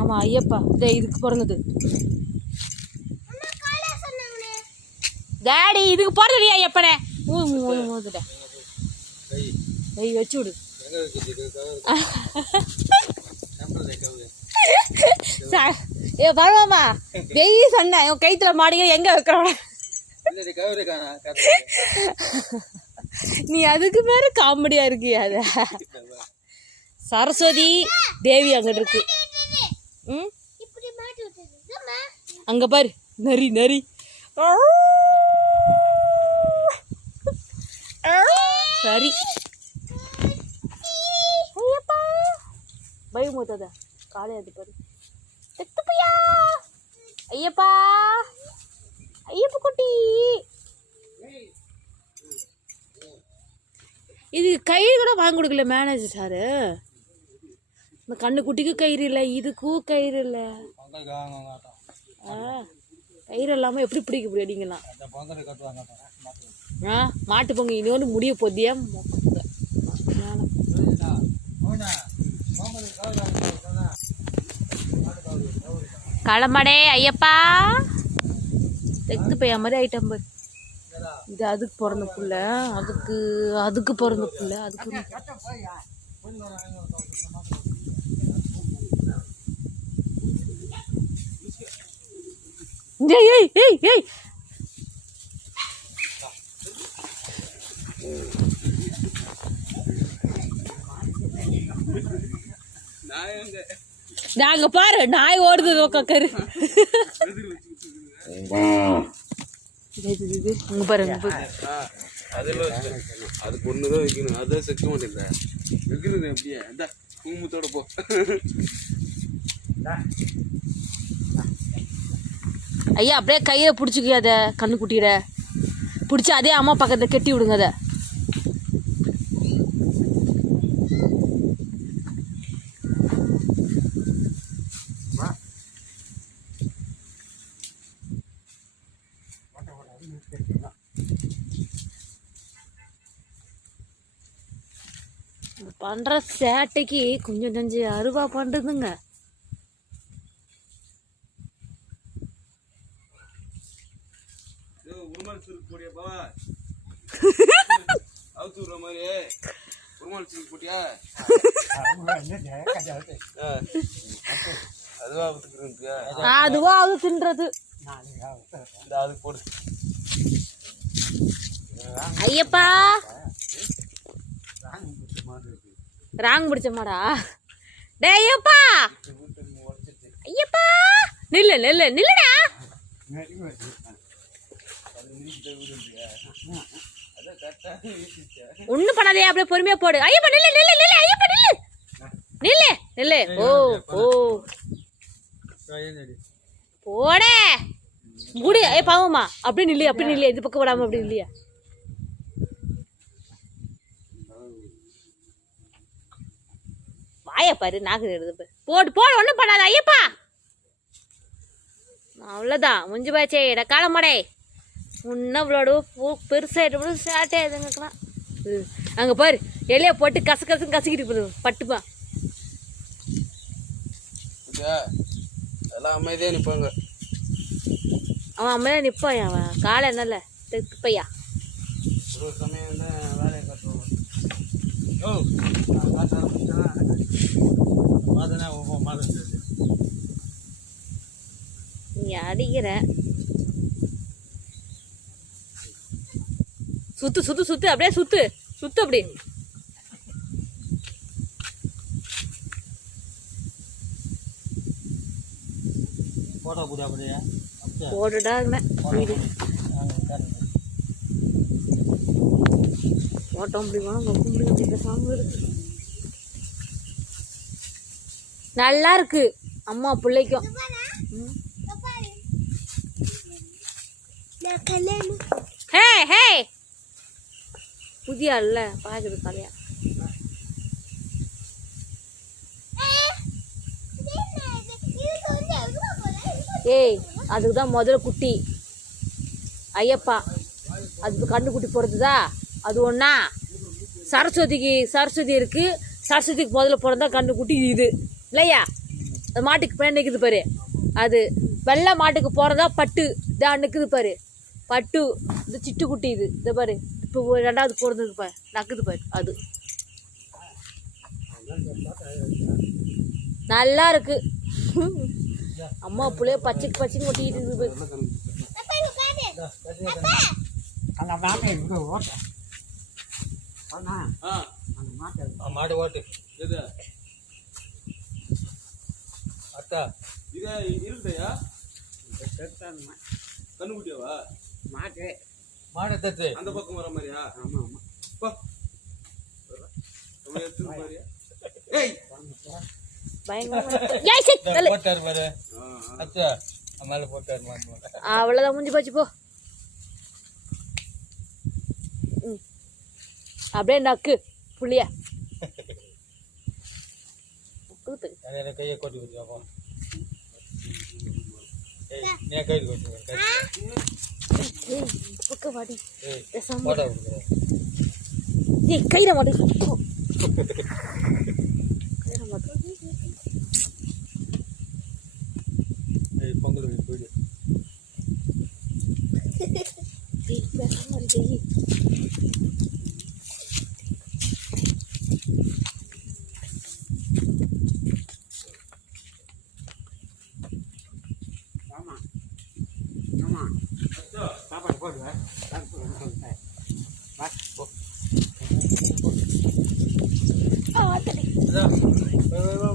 ஆமா ஐயப்பா இதுக்கு பிறந்தது டாடி இதுக்கு பிறந்தது ஐயப்பனே ஊதுட கை வச்சு விடு ஏ பரவாமா டெய்லி சொன்னேன் கைத்துல மாடிங்க எங்க வைக்கிறோம் நீ அதுக்கு பேரு காமெடியா இருக்கியா அத சரஸ்வதி தேவி அங்கிட்டு இருக்கு அங்க பாரு நரி நரி சரி பயமுத்தாத காலையாது பாரு செத்துப்பியா ஐயப்பா ஐயப்ப குட்டி இது கயிறு கூட வாங்கி கொடுக்கல மேனேஜர் சாரு இந்த கண்ணு குட்டிக்கு கயிறு இல்லை இதுக்கும் கயிறு இல்லை கயிறு இல்லாமல் எப்படி பிடிக்க முடியாடிங்களாம் மாட்டு பொங்கல் இனி ஒன்று முடிய போதியா களமடே ஐயப்பா தெக்கு பையா மாதிரி ஐட்டம் பாரு இது அதுக்கு பிறந்த புள்ள அதுக்கு பிறந்த புள்ள அதுக்கு ஏய் ஏய் ஏய் நாங்க பாரு நாய் ஓடுது கரு பாருங்க அதுக்கு ஒண்ணுதான் வைக்கணும் அதான் செக்க மாட்டேங்குது வைக்கிறது எப்படியே அந்த பூமுத்தோட போ ஐயா அப்படியே கையை பிடிச்சிக்க அத கண்ணு குட்டிட பிடிச்சி அதே அம்மா பக்கத்தை கட்டி விடுங்க அதை பண்ற சேட்டைக்கு கொஞ்சம் நஞ்சு அருவா பண்றதுங்க அதுவா அது தின்றது ஐயப்பா ராங் பிடிச்ச மாடா டே ஐயப்பா ஐயப்பா நில்லு நில்லு நில்லுடா ஒண்ணும் பண்ணாதே அப்படியே பொறுமையா போடு ஐயப்பா நில்லு நில்லு நில்லு ஐயப்பா நில்லு நில்லு நில்லு ஓ ஓ போடே முடி ஏ பாவமா அப்படி நில்லு இது பக்கம் விடாம அப்படி இல்லையா வாய பாரு நாக்கு எடுத்து போடு போடு ஒண்ணும் பண்ணாத ஐயப்பா அவ்வளவுதான் முஞ்சு பாச்சே காலமாடே உன்னவளோட பெருசாயிட்டு ஸ்டார்ட் ஆயிடுதுங்கக்கலாம் அங்க பாரு எலியா போட்டு கசன்னு கசக்கிட்டு போதும் பட்டுப்பா எல்லாம் அமைதியா நிப்பாங்க அவன் அமைதியா நிப்பான் அவன் காலை என்னல்ல தெற்கு பையா ஒரு சமயம் தான் வேலையை கட்டுவோம் நீ அடிக்கிற சுத்து சுத்து சுத்து அப்படியே சுத்து சுத்து அப்படி போடுடா ஓட்டம் நல்லா இருக்கு அம்மா பிள்ளைக்கும் ஹே ஹே புதியா இல்ல பாக்குது தலையா ஏய் அதுக்குதான் முதல்ல குட்டி ஐயப்பா அதுக்கு கண்ணு குட்டி பிறந்ததா அது ஒன்றா சரஸ்வதி இருக்கு சரஸ்வதிக்கு முதல்ல பிறந்தா கண்ணு குட்டி இது இல்லையா அந்த மாட்டுக்கு பின்னாடி நிற்குது பாரு, அது வெள்ளை மாட்டுக்கு போகிறதா பட்டு இதான் நிற்குது பாரு, பட்டு இது சிட்டுக்குட்டி இது இதை பாரு, இப்போ 2வது பிறந்தது பாரு, நக்குது பாரு, அது நல்லா இருக்கு. அம்மா புள்ளைய பச்சைக்கு பச்சைக்கு ஒட்டிக்கிட்டு இருக்குது பாரு. மாடு ஓட்டு எது அத்தா இதே இருக்குதையா கண்ணுக்குட்டியாவா மாடு தத்து அந்த பக்கம் வர மாதிரியா? போ. அவன் எடுத்துட்டு பாரியா? ஏய் போட்டாரு பாரு அத்தா மேல போட்டாரு மாடு அவ்வளோதான் முடிஞ்சு போச்சு போ. அப்படியே நக்கு புள்ளிய கையை கொட்டி கொடுத்துருப்பா நீ கை கொட்டு பக்கம் வாடி போட்டா கொடுக்குறேன் கையில மாட்டு கையில மாட்டு பொங்கல் போயிடு சாப்பாடு போடுவேன் வா